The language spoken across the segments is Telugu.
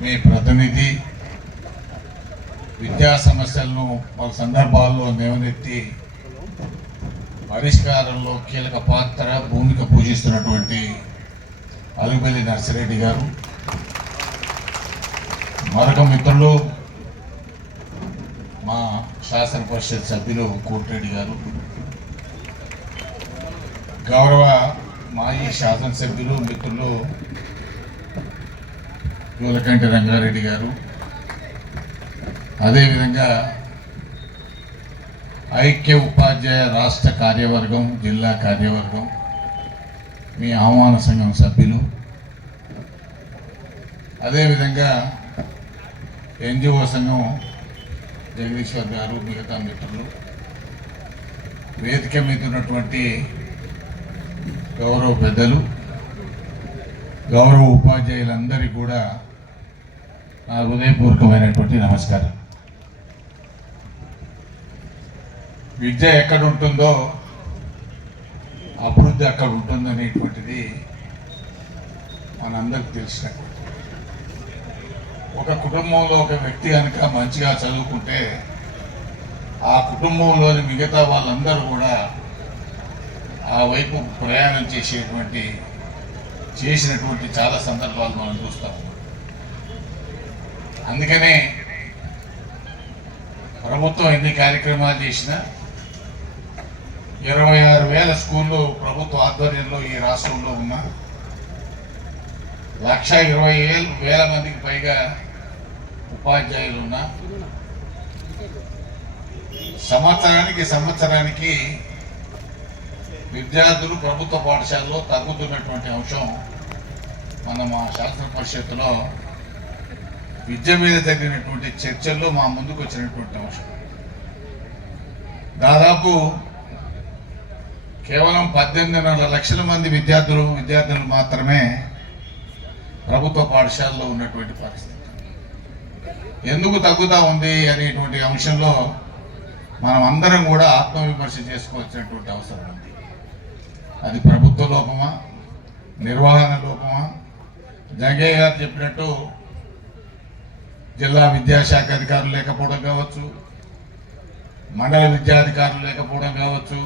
మీ ప్రతినిధి విద్యా సమస్యలను పలు సందర్భాల్లో లేవనెత్తి పరిష్కారంలో కీలక పాత్ర భూమిక పూజిస్తున్నటువంటి అలుగుబెల్లి నర్సిరెడ్డి గారు, మరొక మిత్రులు మా శాసన పరిషత్ సభ్యులు కోటిరెడ్డి గారు, గౌరవ మాజీ శాసనసభ్యులు మిత్రులు యువలకంటి రంగారెడ్డి గారు, అదేవిధంగా ఐక్య ఉపాధ్యాయ రాష్ట్ర కార్యవర్గం, జిల్లా కార్యవర్గం, మీ ఆహ్వాన సంఘం సభ్యులు, అదేవిధంగా ఎన్జిఓ సంఘం జగదీశ్వర్ గారు, మిగతా మిత్రులు, వేదిక మీద ఉన్నటువంటి గౌరవ పెద్దలు, గౌరవ ఉపాధ్యాయులందరికీ కూడా నా హృదయపూర్వకమైనటువంటి నమస్కారం. విద్య ఎక్కడ ఉంటుందో అభివృద్ధి అక్కడ ఉంటుందనేటువంటిది మనందరికి తెలిసినట్టు. ఒక కుటుంబంలో ఒక వ్యక్తి కనుక మంచిగా చదువుకుంటే ఆ కుటుంబంలోని మిగతా వాళ్ళందరూ కూడా ఆ వైపు ప్రయాణం చేసినటువంటి చాలా సందర్భాలు మనం చూస్తాం. అందుకనే ప్రభుత్వం ఎన్ని కార్యక్రమాలు చేసినా 26,000 స్కూళ్ళు ప్రభుత్వ ఆధ్వర్యంలో ఈ రాష్ట్రంలో ఉన్న 1,20,000 మందికి పైగా ఉపాధ్యాయులు ఉన్న సంవత్సరానికి విద్యార్థులు ప్రభుత్వ పాఠశాలలో తగ్గుతున్నటువంటి అంశం మన మా శాసన పరిషత్తులో విద్య మీద జరిగినటువంటి చర్చల్లో మా ముందుకు వచ్చినటువంటి అంశం. దాదాపు కేవలం 18.5 లక్షల మంది విద్యార్థులు మాత్రమే ప్రభుత్వ పాఠశాలలో ఉన్నటువంటి పరిస్థితి. ఎందుకు తగ్గుతూ ఉంది అనేటువంటి అంశంలో మనం అందరం కూడా ఆత్మవిమర్శ చేసుకోవాల్సినటువంటి అవసరం ఉంది. అది ప్రభుత్వ లోపమా, నిర్వహణ లోపమా? జంగయ్య గారు చెప్పినట్టు జిల్లా విద్యాశాఖ అధికారులు లేకపోవడం కావచ్చు, మండల విద్యాధికారులు లేకపోవడం కావచ్చు,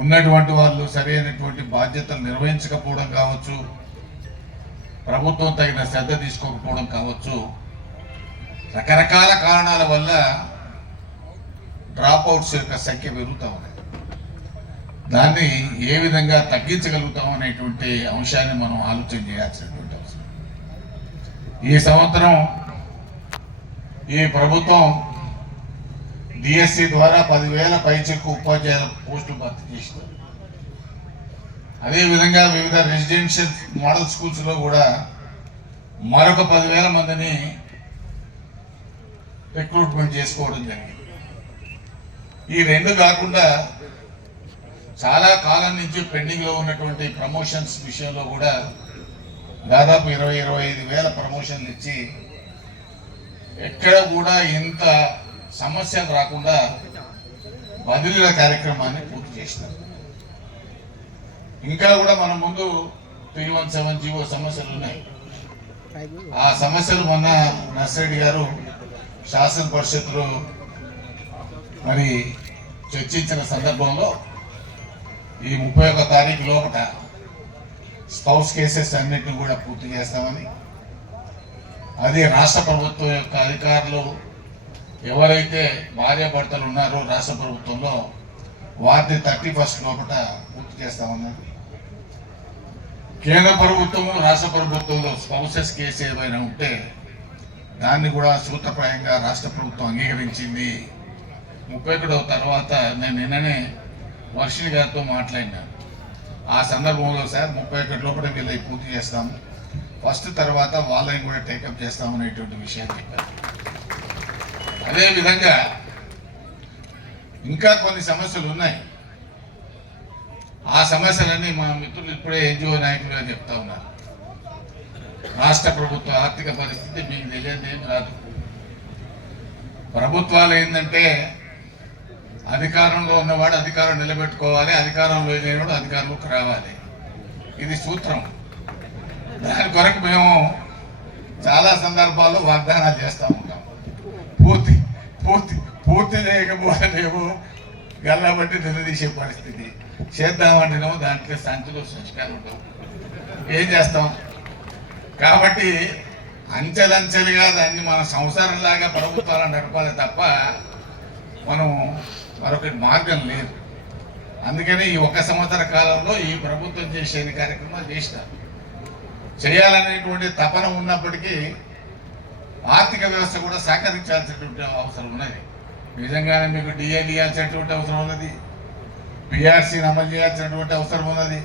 ఉన్నటువంటి వాళ్ళు సరైనటువంటి బాధ్యతలు నిర్వహించకపోవడం కావచ్చు, ప్రభుత్వం తగిన శ్రద్ధ తీసుకోకపోవడం కావచ్చు, రకరకాల కారణాల వల్ల డ్రాప్అవుట్స్ యొక్క సంఖ్య పెరుగుతూ ఉంది. దాన్ని ఏ విధంగా తగ్గించగలుగుతాం అనేటువంటి అంశాన్ని మనం ఆలోచన చేయాల్సినటువంటి అవసరం. ఈ సంవత్సరం ఈ ప్రభుత్వం డిఎస్సి ద్వారా 10,000 పైచిలకు ఉపాధ్యాయుల పోస్టులు భర్తీ చేసింది. అదేవిధంగా వివిధ రెసిడెన్షియల్ మోడల్ స్కూల్స్లో కూడా మరొక 10,000 మందిని రిక్రూట్మెంట్ చేసుకోవడం జరిగింది. ఈ రెండు కాకుండా చాలా కాలం నుంచి పెండింగ్లో ఉన్నటువంటి ప్రమోషన్స్ విషయంలో కూడా దాదాపు 20-25,000 ప్రమోషన్లు ఇచ్చి ఎక్కడ కూడా ఇంత సమస్యలు రాకుండా బదిలీల కార్యక్రమాన్ని పూర్తి చేసినారు. ఇంకా కూడా మన ముందు 317 జీవో సమస్యలు ఉన్నాయి. ఆ సమస్యలు మొన్న నర్సిరెడ్డి గారు శాసన పరిషత్తులో మరి చర్చించిన సందర్భంలో ఈ 31 తారీఖు లోపల స్పౌస్ కేసెస్ అన్నిటిని కూడా పూర్తి చేస్తామని, అది రాష్ట్ర ప్రభుత్వం యొక్క అధికారులు ఎవరైతే భార్యాభర్తలు ఉన్నారో రాష్ట్ర ప్రభుత్వంలో వారిని 31 లోపల పూర్తి చేస్తామన్నారు. కేంద్ర ప్రభుత్వము రాష్ట్ర ప్రభుత్వంలో స్పౌసెస్ కేసు ఏమైనా ఉంటే దాన్ని కూడా సూత్రప్రాయంగా రాష్ట్ర ప్రభుత్వం అంగీకరించింది. 31వ తర్వాత నేను నిన్ననే వర్షిణి గారితో మాట్లాడినాను. ఆ సందర్భంలో సార్ 31 లోపల వీళ్ళకి పూర్తి చేస్తాము, ఫస్ట్ తర్వాత వాళ్ళని కూడా టేకప్ చేస్తాము అనేటువంటి విషయాన్ని చెప్పారు. అదేవిధంగా ఇంకా కొన్ని సమస్యలు ఉన్నాయి. ఆ సమస్యలన్నీ మా మిత్రులు ఇప్పుడే ఎన్జిఓ నాయకులుగా చెప్తా ఉన్నారు. రాష్ట్ర ప్రభుత్వ ఆర్థిక పరిస్థితి మీకు తెలియదు ఏం కాదు. ప్రభుత్వాలు ఏంటంటే అధికారంలో ఉన్నవాడు అధికారం నిలబెట్టుకోవాలి, అధికారంలో లేనివాడు అధికారంలోకి రావాలి. ఇది సూత్రం. దాని కొరకు మేము చాలా సందర్భాల్లో వాగ్దానాలు చేస్తూ ఉంటాం. పూర్తి పూర్తి పూర్తి చేయకపోతేనేమో గల్లబట్టి నిలదీసే పరిస్థితి, చేద్దామంటేనేమో దాంట్లో సంచులు సంస్కారం ఉండవు. ఏం చేస్తాం? కాబట్టి అంచెలంచెలుగా దాన్ని మన సంసారంలాగా ప్రభుత్వాలను నడపాలి తప్ప మనం మరొకటి మార్గం లేదు. అందుకని ఈ 1 సంవత్సర కాలంలో ఈ ప్రభుత్వం చేసే కార్యక్రమాలు చేయాలనేటువంటి తపన ఉన్నప్పటికీ ఆర్థిక వ్యవస్థ కూడా సహకరించాల్సినటువంటి అవసరం ఉన్నది. నిజంగానే మీకు డిఏ ఇవ్వాల్సినటువంటి అవసరం ఉన్నది, పిఆర్సీని అమలు చేయాల్సినటువంటి అవసరం ఉన్నది.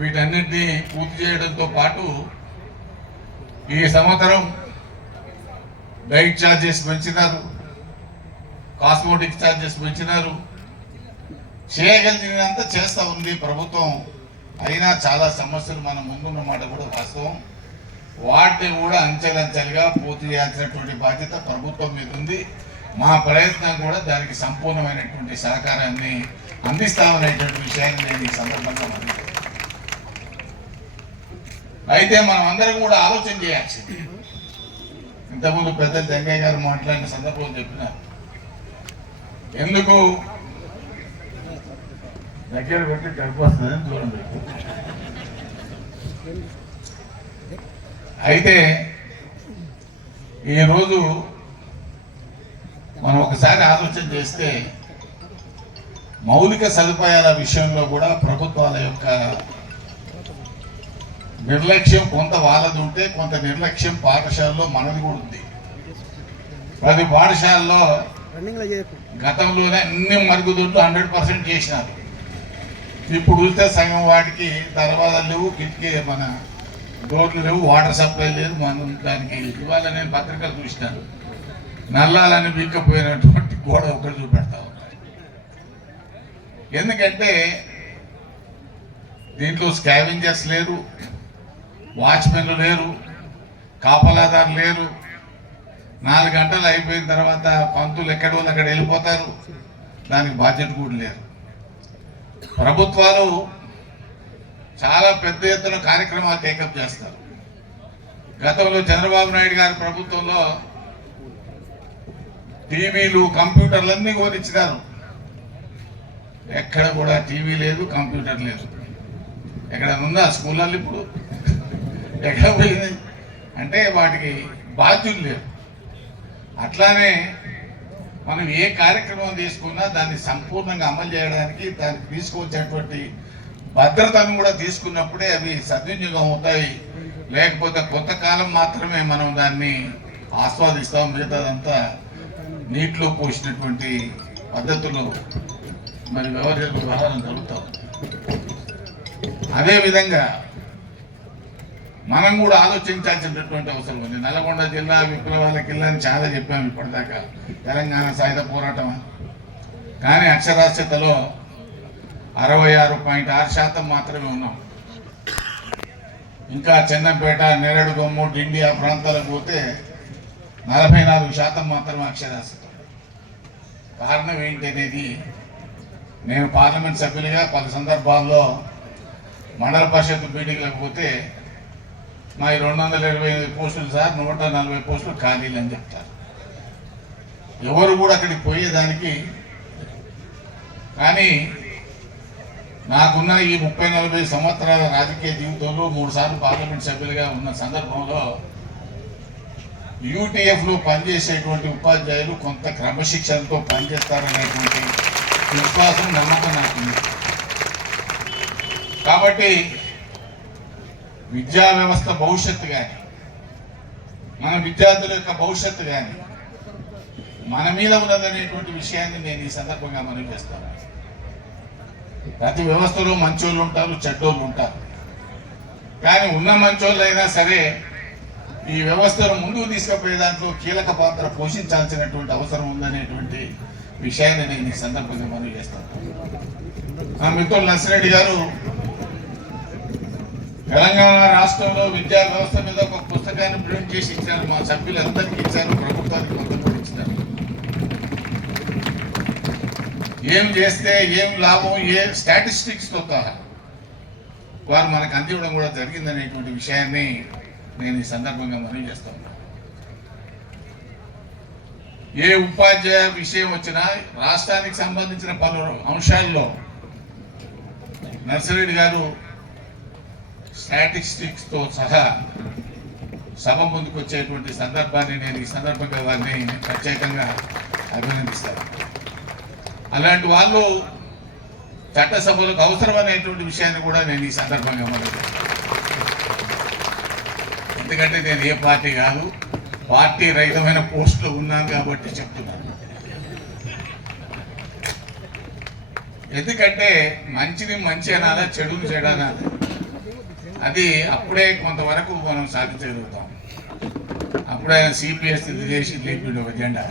వీటన్నింటినీ పూర్తి చేయడంతో పాటు ఈ సంవత్సరం డైట్ ఛార్జెస్ పెంచినారు, కాస్మోటిక్ ఛార్జెస్ పెంచినారు. చేయగలిగినంత చేస్తూ ఉంది ప్రభుత్వం. అయినా చాలా సమస్యలు మన ముందున్నమాట కూడా వాస్తవం. వాటిని కూడా అంచెలంచెలుగా పూర్తి చేయాల్సినటువంటి బాధ్యత ప్రభుత్వం మీద ఉంది. మా ప్రయత్నం కూడా దానికి సంపూర్ణమైనటువంటి సహకారాన్ని అందిస్తామనేటువంటి విషయాన్ని నేను ఈ సందర్భంగా మనం అయితే మనం అందరం కూడా ఆలోచన చేయాల్సింది. ఇంతకుముందు పెద్ద జంగయ్య గారు మాట్లాడిన సందర్భం చెప్పినారు. ఎందుకు దగ్గర పెట్టి డబ్బు వస్తుందని చూడండి. అయితే ఈరోజు మనం ఒకసారి ఆలోచన చేస్తే మౌలిక సదుపాయాల విషయంలో కూడా ప్రభుత్వాల యొక్క నిర్లక్ష్యం కొంత వాళ్ళది ఉంటే, కొంత నిర్లక్ష్యం పాఠశాలలో మనది కూడా ఉంది. ప్రతి పాఠశాలలో గతంలోనే అన్ని మరుగుదొడ్లు 100% చేసినారు. ఇప్పుడు చూస్తే సగం వాటికి దర్వాజాలు లేవు, కిటికీ మన డోర్లు లేవు, వాటర్ సప్లై లేదు. మనం దానికి ఇవాళ నేను పత్రికలు చూసినాను, నల్లాలని బిక్కపోయినటువంటి గోడ ఒకటి చూపెడతా ఉన్నారు. ఎందుకంటే దీంట్లో స్కావెంజర్స్ లేరు, వాచ్మెన్లు లేరు, కాపలాదారు లేరు. 4 గంటలు అయిపోయిన తర్వాత పంతులు ఎక్కడ వాళ్ళు అక్కడ వెళ్ళిపోతారు. దానికి బాధ్యత కూడా లేదు. ప్రభుత్వాలు చాలా పెద్ద ఎత్తున కార్యక్రమాలు టేకప్ చేస్తారు. గతంలో చంద్రబాబు నాయుడు గారి ప్రభుత్వంలో టీవీలు, కంప్యూటర్లన్నీ కొనిచ్చినారు. ఎక్కడ కూడా టీవీ లేదు, కంప్యూటర్ లేదు. ఎక్కడ ఉందా స్కూళ్ళల్లో? ఇప్పుడు ఎక్కడ పోయింది అంటే వాటికి బాధ్యులు లేరు. అట్లానే మనం ఏ కార్యక్రమం తీసుకున్నా దాన్ని సంపూర్ణంగా అమలు చేయడానికి దానికి తీసుకొచ్చేటువంటి భద్రతను కూడా తీసుకున్నప్పుడే అవి సద్వినియోగం అవుతాయి. లేకపోతే కొంతకాలం మాత్రమే మనం దాన్ని ఆస్వాదిస్తాం, మిగతాదంతా నీటిలో పోసినటువంటి పద్ధతులు మరి వ్యవహారం జరుగుతాం. అదేవిధంగా మనం కూడా ఆలోచించాల్సినటువంటి అవసరం ఉంది. నల్గొండ జిల్లా విప్లవాల కిల్లా అని చాలా చెప్పాము ఇప్పటిదాకా, తెలంగాణ సాయుధ పోరాటం. కానీ అక్షరాస్యతలో 66.6% మాత్రమే ఉన్నాం. ఇంకా చెన్నపేట, నేరేడుగొమ్ము, డిండి ఆ ప్రాంతాలకు పోతే 44% మాత్రమే అక్షరాస్యత. కారణం ఏంటి అనేది నేను పార్లమెంట్ సభ్యునిగా పలు సందర్భాల్లో మండల పరిషత్ మీటింగ్లకు పోతే మా 225 పోస్టులు సార్, 140 పోస్టులు ఖాళీలు అని చెప్తారు. ఎవరు కూడా అక్కడికి పోయేదానికి. కానీ నాకున్న ఈ 30-40 సంవత్సరాల రాజకీయ జీవితంలో 3 సార్లు పార్లమెంట్ సభ్యులుగా ఉన్న సందర్భంలో యూటీఎఫ్లో పనిచేసేటువంటి ఉపాధ్యాయులు కొంత క్రమశిక్షణతో పనిచేస్తారనేటువంటి విశ్వాసం, నమ్మకం నాకుంది. కాబట్టి విద్యా వ్యవస్థ భవిష్యత్తు కానీ, మన విద్యార్థుల యొక్క భవిష్యత్తు కానీ మన మీద ఉన్నదనేటువంటి విషయాన్ని నేను ఈ సందర్భంగా మనవి చేస్తాను. ప్రతి వ్యవస్థలో మంచోళ్ళు ఉంటారు, చెడ్డోళ్ళు ఉంటారు. కానీ ఉన్న మంచోళ్ళు అయినా సరే ఈ వ్యవస్థను ముందుకు తీసుకుపోయే దాంట్లో కీలక పాత్ర పోషించాల్సినటువంటి అవసరం ఉందనేటువంటి విషయాన్ని నేను ఈ సందర్భంగా మనవి చేస్తాను. మా మిత్రులు నర్సిరెడ్డి గారు తెలంగాణ రాష్ట్రంలో విద్యా వ్యవస్థ మీద ఒక పుస్తకాన్ని ప్రింట్ చేసి ఇచ్చారు. మా సభ్యులందరికీ ఇచ్చారు, ప్రభుత్వానికి మొత్తం కూడా ఇచ్చారు. ఏం చేస్తే ఏం లాభం, ఏ స్టాటిస్టిక్స్తో వారు మనకు అందివ్వడం కూడా జరిగిందనేటువంటి విషయాన్ని నేను ఈ సందర్భంగా మనవి చేస్తాను. ఏ ఉపాధ్యాయ విషయం వచ్చినా రాష్ట్రానికి సంబంధించిన పలు అంశాల్లో నర్సిరెడ్డి గారు స్టాటిస్టిక్స్తో సహా సభ ముందుకు వచ్చేటువంటి సందర్భాన్ని నేను ఈ సందర్భంగా వారిని ప్రత్యేకంగా అభినందిస్తాను. అలాంటి వాళ్ళు చట్టసభలకు అవసరమనేటువంటి విషయాన్ని కూడా నేను ఈ సందర్భంగా మనకు, ఎందుకంటే నేను ఏ పార్టీ కాదు, పార్టీ రహితమైన పోస్టులో ఉన్నాను కాబట్టి చెప్తున్నాను. ఎందుకంటే మంచిని మంచి అనాలా, చెడుని చెడు అనాలి. అది అప్పుడే కొంతవరకు మనం సాధించగలుగుతాం. అప్పుడే సిపిఎస్ చేసి లేపిండు ఒక జెండా.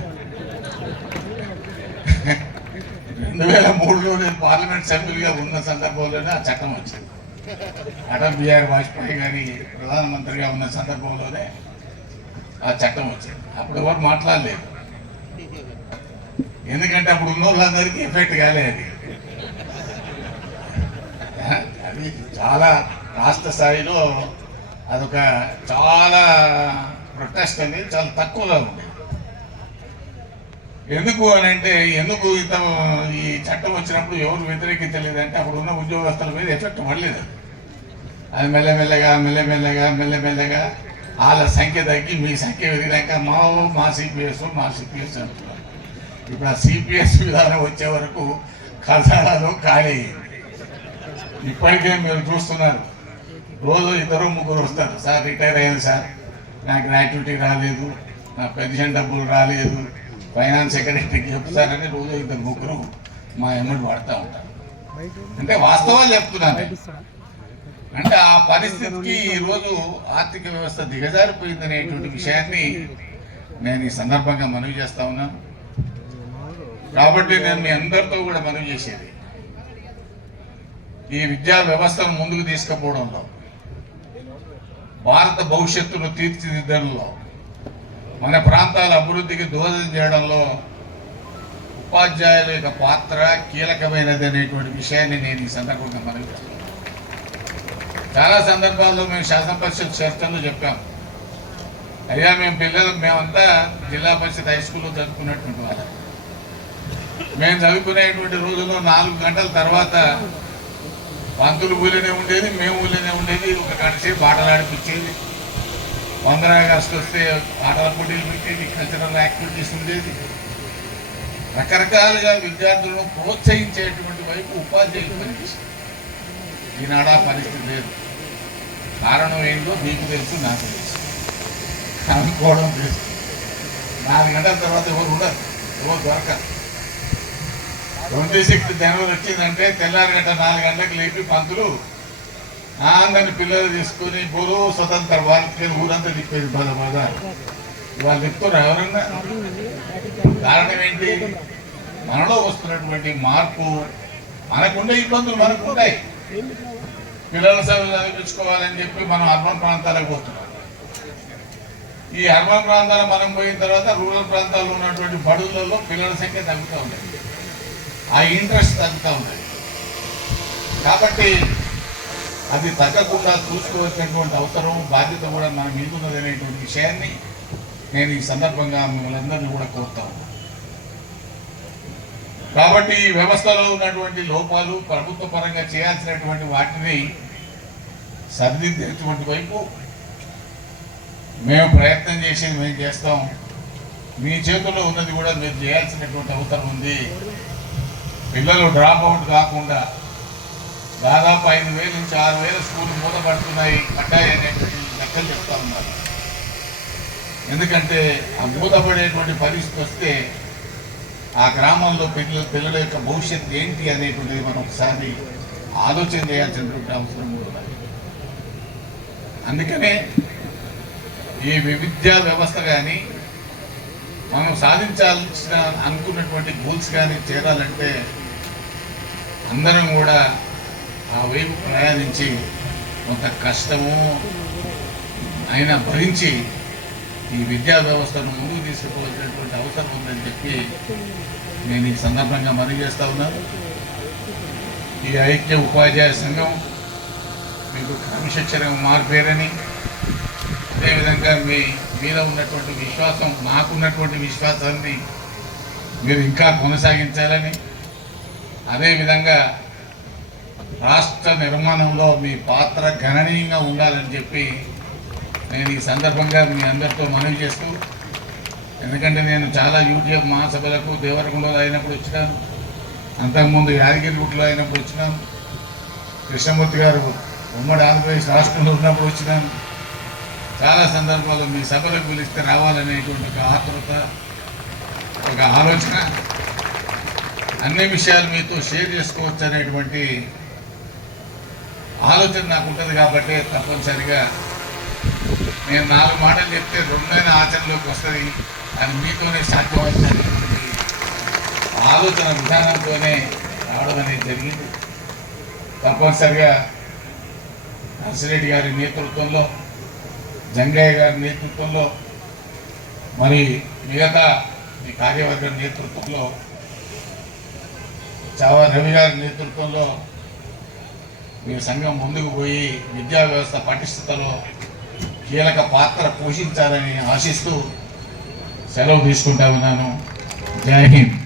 2003లో నేను పార్లమెంట్ సభ్యులుగా ఉన్న సందర్భంలోనే ఆ చట్టం వచ్చింది. అటల్ బిహారీ వాజ్పేయి గారి ప్రధానమంత్రిగా ఉన్న సందర్భంలోనే ఆ చట్టం వచ్చింది. అప్పుడు ఎవరు మాట్లాడలేదు, ఎందుకంటే అప్పుడు ఉన్న వాళ్ళందరికీ ఎఫెక్ట్ కాలేదు. అది చాలా రాష్ట్ర స్థాయిలో అదొక చాలా ప్రొటెస్ట్ అనేది చాలా తక్కువగా ఉంది. ఎందుకు అని అంటే, ఎందుకు ఇంత ఈ చట్టం వచ్చినప్పుడు ఎవరు వ్యతిరేకించలేదంటే అప్పుడు ఉన్న ఉద్యోగస్తుల మీద ఎఫెక్ట్ పడలేదు. అది మెల్లమెల్లగా వాళ్ళ సంఖ్య తగ్గి మీ సంఖ్య పెరిగినాక మా సిపిఎస్ అంటున్నారు. ఇప్పుడు ఆ సిపిఎస్ విధానం వచ్చే వరకు ఖజానాలో ఖాళీ అయ్యింది. ఇప్పటికే మీరు చూస్తున్నారు, రోజు 2-3 వస్తారు. సార్ రిటైర్ అయ్యాను సార్, నాకు గ్రాట్యుటీ రాలేదు, నా పెన్షన్ డబ్బులు రాలేదు, ఫైనాన్స్ సెక్రటరీకి చెప్తారని రోజు 2-3 మా ఎమ్మడి పడతా ఉంటారు. అంటే వాస్తవాలు చెప్తున్నాను. అంటే ఆ పరిస్థితికి ఈరోజు ఆర్థిక వ్యవస్థ దిగజారిపోయిందనేటువంటి విషయాన్ని నేను ఈ సందర్భంగా మనవి చేస్తా ఉన్నాను. కాబట్టి నేను మీ అందరితో కూడా మనవి చేసేది, ఈ విద్యా వ్యవస్థను ముందుకు తీసుకుపోవడంలో, భారత భవిష్యత్తును తీర్చిదిద్దడంలో, మన ప్రాంతాల అభివృద్ధికి దోహదం చేయడంలో ఉపాధ్యాయుల యొక్క పాత్ర కీలకమైనది అనేటువంటి విషయాన్ని నేను ఈ సందర్భంగా మనవి చేస్తాను. చాలా సందర్భాల్లో మేము శాసన పరిషత్ చర్చల్లో చెప్పాం, అయ్యా మేమంతా జిల్లా పరిషత్ హై స్కూల్లో చదువుకున్నటువంటి వాళ్ళం. మేము చదువుకునేటువంటి రోజుల్లో 4 గంటల తర్వాత పంతులు ఊళ్ళనే ఉండేది, మేము ఊళ్ళనే ఉండేది. ఒక గంటసేపు ఆటలు ఆడిపించేది, 15 ఆగస్టు వస్తే ఆటల పోటీలు పెట్టేది, కల్చరల్ యాక్టివిటీస్ ఉండేది. రకరకాలుగా విద్యార్థులను ప్రోత్సహించేటువంటి వైపు ఉపాధ్యాయులు పనిచేస్తారు. ఈనాడు ఆ పరిస్థితి లేదు. కారణం ఏంటో మీకు తెలుసు, నాకు తెలుసు, అనుకోవడం తెలుసు. 4 గంటల తర్వాత ఎవరు ఉండరు, ఎవరు దొరకరు. 26 జనవరి వచ్చిందంటే తెల్లారిగంట 4 గంటలకు లేపి పంతులు అందరిని పిల్లలు తీసుకుని బోలో స్వతంత్ర భారత్కి ఊరంతా తిప్పేది. వాళ్ళు చెప్తారు ఎవరన్నా. కారణం ఏంటి? మనలో వస్తున్నటువంటి మార్పు, మనకుండే ఇబ్బందులు మనకు ఉంటాయి. పిల్లల సేవలు చదివించుకోవాలని చెప్పి మనం అర్బన్ ప్రాంతాలకు పోతున్నాం. ఈ అర్బన్ ప్రాంతాలు మనం పోయిన తర్వాత రూరల్ ప్రాంతాల్లో ఉన్నటువంటి బడులలో పిల్లల సంఖ్య తగ్గుతూ ఉంటుంది, ఆ ఇంట్రెస్ట్ తగ్గుతూ ఉంటుంది. కాబట్టి అది తగ్గకుండా చూసుకోవాల్సినటువంటి అవసరం, బాధ్యత కూడా మన మీద ఉన్నది అనేటువంటి విషయాన్ని నేను ఈ సందర్భంగా మిమ్మల్ని అందరినీ కూడా కోరుతాను. కాబట్టి ఈ వ్యవస్థలో ఉన్నటువంటి లోపాలు, ప్రభుత్వ పరంగా చేయాల్సినటువంటి వాటిని సరిదిద్దేటువంటి వైపు మేము ప్రయత్నం చేసేది మేము చేస్తాం. మీ చేతుల్లో ఉన్నది కూడా మీరు చేయాల్సినటువంటి అవసరం ఉంది. పిల్లలు డ్రాప్ అవుట్ కాకుండా దాదాపు 5,000 నుంచి 6,000 స్కూళ్ళు మూతపడుతున్నాయి, పడ్డాయి అనేటువంటి లెక్కలు చెప్తా ఉన్నారు. ఎందుకంటే ఆ మూతపడేటువంటి పరిస్థితి వస్తే ఆ గ్రామంలో పిల్లల యొక్క భవిష్యత్తు ఏంటి అనేటువంటిది మనం ఒకసారి ఆలోచన చేయాల్సినటువంటి అవసరం ఉంది. అందుకనే ఈ విద్యా వ్యవస్థ కానీ మనం సాధించాల్సిన అనుకున్నటువంటి గోల్స్ కానీ చేరాలంటే అందరం కూడా ఆ వైపు ప్రయాణించి కొంత కష్టము అయినా భరించి ఈ విద్యా వ్యవస్థను ముందుకు తీసుకుపోవాల్సినటువంటి అవసరం ఉందని చెప్పి నేను ఈ సందర్భంగా మనవి చేస్తా ఉన్నాను. ఈ ఐక్య ఉపాధ్యాయ సంఘం మీకు క్రమశిక్షణ మారిపోయారని, అదేవిధంగా మీ మీద ఉన్నటువంటి విశ్వాసం, నాకున్నటువంటి విశ్వాసాన్ని మీరు ఇంకా కొనసాగించాలని, అదేవిధంగా రాష్ట్ర నిర్మాణంలో మీ పాత్ర గణనీయంగా ఉండాలని చెప్పి నేను ఈ సందర్భంగా మీ అందరితో మనవి చేస్తూ, ఎందుకంటే నేను చాలా యూటీఎఫ్ మహాసభలకు దేవరకొండలో అయినప్పుడు వచ్చినాను, అంతకుముందు యాదగిరిగుట్టలో అయినప్పుడు వచ్చినాను, కృష్ణమూర్తి గారు ఉమ్మడి ఆంధ్రప్రదేశ్ రాష్ట్రంలో ఉన్నప్పుడు వచ్చినాను. చాలా సందర్భాల్లో మీ సభలకు పిలిస్తే రావాలనేటువంటి ఒక ఆతృత, ఒక ఆలోచన, అన్ని విషయాలు మీతో షేర్ చేసుకోవచ్చు అనేటువంటి ఆలోచన నాకు ఉంటుంది. కాబట్టి తప్పనిసరిగా నేను 4 మాటలు చెప్తే 2 ఆచరణలోకి వస్తుంది, అది మీతోనే సాధ్యమవుతున్నటువంటి ఆలోచన విధానంతోనే రావడం అనేది జరిగింది. తప్పనిసరిగా నర్సిరెడ్డి గారి నేతృత్వంలో, జంగయ్య గారి నేతృత్వంలో, మరి మిగతా ఈ కార్యవర్గం నేతృత్వంలో, చావా రవి గారి నేతృత్వంలో మీ సంఘం ముందుకు పోయి విద్యా వ్యవస్థ పటిష్టతలో కీలక పాత్ర పోషించాలని ఆశిస్తూ సెలవు తీసుకుంటా ఉన్నాను. జై హింద్.